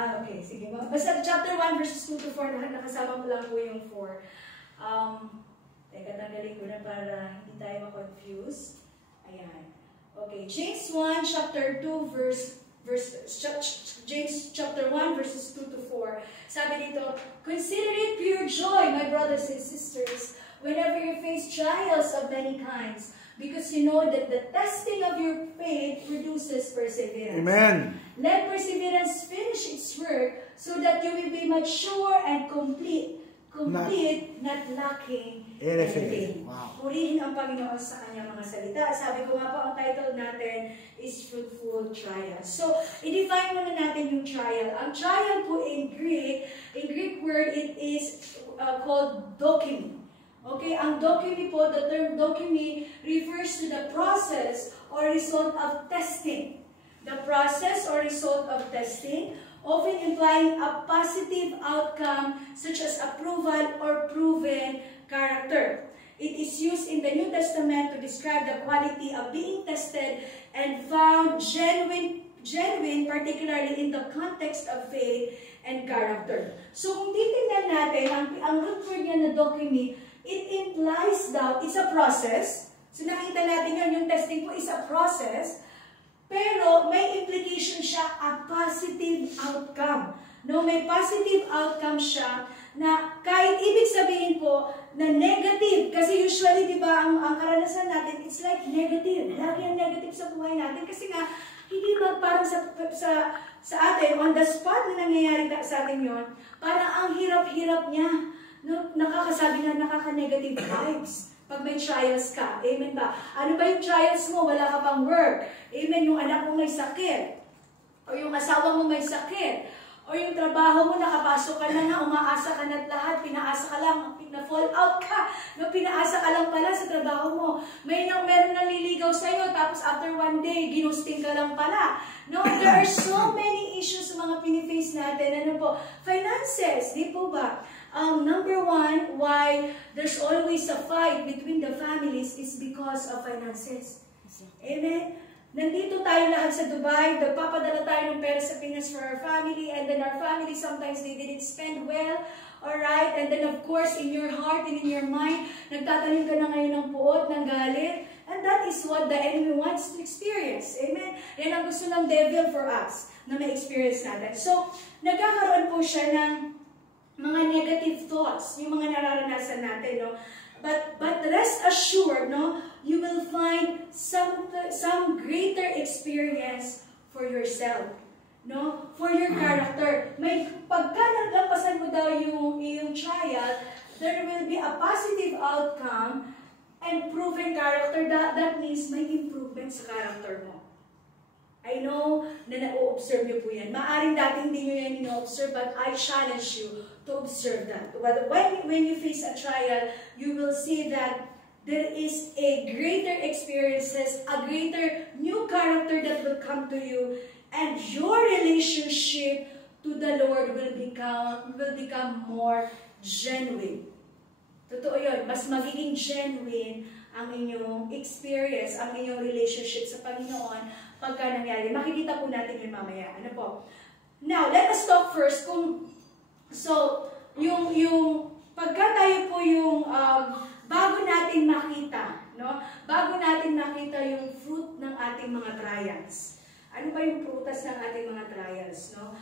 Okay, sige. Basta chapter 1 verses 2 to 4, nakasama mo lang po yung 4. Teka, tanggalin ko na para hindi tayo ma-confuse. Ayan. Okay, James 1, chapter 2, James chapter 1, verses 2 to 4. Sabi dito, consider it pure joy, my brothers and sisters, whenever you face trials of many kinds, because you know that the testing of your faith produces perseverance. Amen. Let perseverance finish its work, so that you will be mature and complete, not lacking anything. Wow. Purihin ang Panginoon sa kanyang mga salita. Sabi ko nga po, ang title natin is Fruitful Trials. So, i-define muna natin yung trial. Ang trial po in Greek word, it is called dokimi. Okay, ang dokimi po, the term dokimi refers to the process or result of testing. The process or result of testing, often implying a positive outcome such as approval or proven character. It is used in the New Testament to describe the quality of being tested and found genuine, particularly in the context of faith and character. So kung titingnan natin, ang root word niya na dokimi, it implies daw, it's a process. So nakita natin yun, yung testing po is a process. Pero may implication siya, a positive outcome. No, may positive outcome siya na kahit ibig sabihin po na negative. Kasi usually, di ba, ang karanasan natin, it's like negative. Lagi ang negative sa buhay natin. Kasi nga, hindi ba parang sa atin, on the spot na nangyayari sa atin yun, parang ang hirap-hirap niya. No, nakakasabi nga, nakaka-negative vibes. Pag may trials ka, amen ba? Ano ba yung trials mo? Wala ka pang work. Amen, yung anak mo may sakit. O yung asawa mo may sakit. O yung trabaho mo, nakapasok ka na nga, umaasa ka na lahat, pinaasa ka lang, na-fall out ka. No, pinaasa ka lang pala sa trabaho mo. Meron naliligaw sa'yo, tapos after one day, ginusting ka lang pala. No, there are so many issues sa mga piniface natin. Ano po? Finances, di po ba? Number one, why there's always a fight between the families is because of finances. Amen? Nandito tayo lahat sa Dubai, nagpapadala tayo ng pera sa Pinas for our family, and then our family, sometimes they didn't spend well, alright? And then of course, in your heart and in your mind, nagtatanim ka na ngayon ng puot, ng galit, and that is what the enemy wants to experience. Amen? Yan ang gusto ng devil for us, na ma-experience natin. So, nagkakaroon po siya ng mga negative thoughts, yung mga nararanasan natin, no? But rest assured, no, you will find some greater experience for yourself, no, for your character. May pagka naglampasan mo daw yung trial, there will be a positive outcome and proven character. That means may improvement sa character mo. I know na na-observe niyo po yan. Maaring dati hindi niyo yan ino-observe, but I challenge you to observe that. When you face a trial, you will see that there is a greater experiences, a greater new character that will come to you, and your relationship to the Lord will become more genuine. Totoo yun. Mas magiging genuine ang inyong experience, ang inyong relationship sa Panginoon pagka nangyari. Makikita po natin yun mamaya. Ano po? Now, let us talk first yung pagka tayo po yung bago natin makita, no? Bago natin makita yung fruit ng ating mga trials. Ano ba yung prutas ng ating mga trials, no?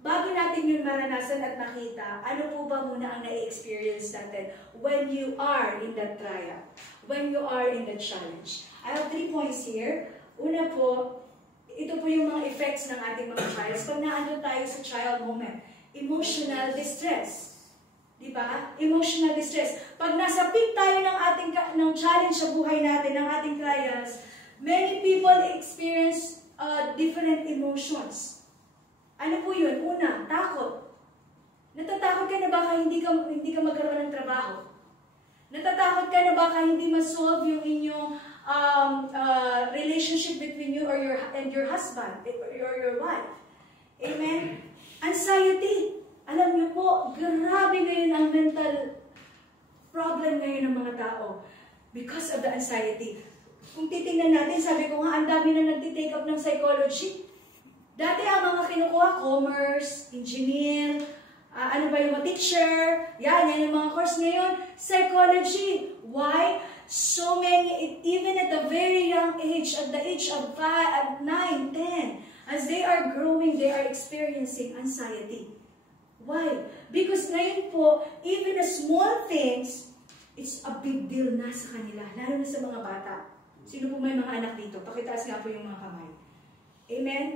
Bago natin yun maranasan at makita, ano po ba muna ang na-experience natin when you are in that trial, when you are in the challenge? I have 3 points here. Una po, ito po yung mga effects ng ating mga trials. Pag naandun tayo sa trial moment, emotional distress. Diba? Emotional distress. Pag nasa peak tayo ng challenge sa buhay natin, ng ating trials, many people experience different emotions. Ano po yun? Una, takot. Natatakot ka na baka hindi ka magkaroon ng trabaho. Natatakot ka na baka hindi ma-solve yung inyong relationship between you and your husband or your wife. Amen? Anxiety. Alam niyo po, grabe ngayon ang mental problem ngayon ng mga tao because of the anxiety. Kung titingnan natin, sabi ko nga, ang dami na nagtitake up ng psychology. Dati ang mga kinukuha, commerce, engineer, ano ba yung teacher, yan yung mga course ngayon, psychology. Why? So many, even at a very young age, at the age of 5, at 9, 10, as they are growing, they are experiencing anxiety. Why? Because ngayon po, even the small things, it's a big deal na sa kanila, lalo na sa mga bata. Sino po may mga anak dito? Pakitaas nga po yung mga kamay. Amen?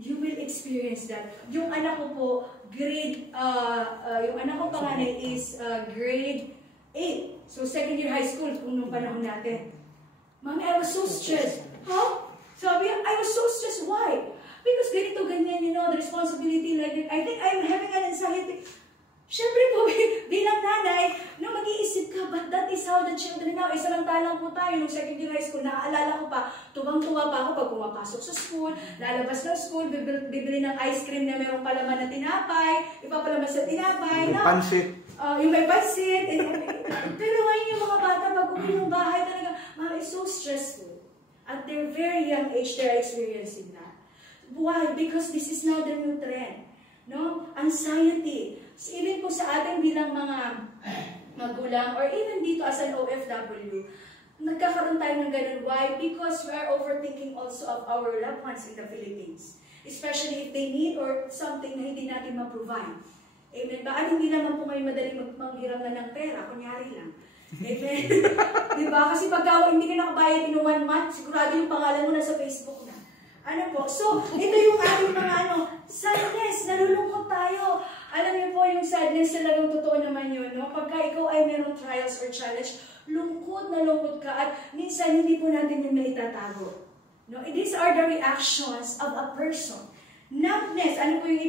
You will experience that. Yung anak ko po, yung anak ko panganay is grade 8. So, second year high school, kung nung panahon natin. Mami, I was so stressed. Huh? Sabi, I was so stressed. Why? Because ganito, ganyan, you know, the responsibility like that. I think I'm having an anxiety. Siyempre po, bilang nanay, no, mag-iisip ka, but that is how the children now, samantalang po tayo, nung second year high school, naaalala ko pa, tuwang-tuwa pa ako pag pumapasok sa school, lalabas ng school, bibili ng ice cream na mayroong palaman na tinapay, ipapalaman sa tinapay, no? Pansit. Yung may pansit. Pero ngayon yung mga bata, pag uwi ng bahay talaga, mama, it's so stressful. At their very young age, they're experiencing that. Why? Because this is now the new trend. No? Anxiety. So, even po sa atin bilang mga magulang or even dito as an OFW, nagkakaroon tayo ng ganun. Why? Because we are overthinking also of our loved ones in the Philippines. Especially if they need or something na hindi natin ma-provide. Amen. Baka hindi naman po kayo madaling manghiram na ng pera, kunyari lang. Amen. Diba? Kasi pagka hindi ka nakabayad in 1 month, sigurado yung pangalan mo nasa Facebook na. Ano po? So, ito yung ating mga sadness, nalulungkot tayo. Alam niyo po, yung sadness talagang totoo naman yun, no? Pagka ikaw ay merong trials or challenge, lungkot na lungkot ka at minsan hindi po natin yung maitatago. No? These are the reactions of a person. Numbness, ano po yung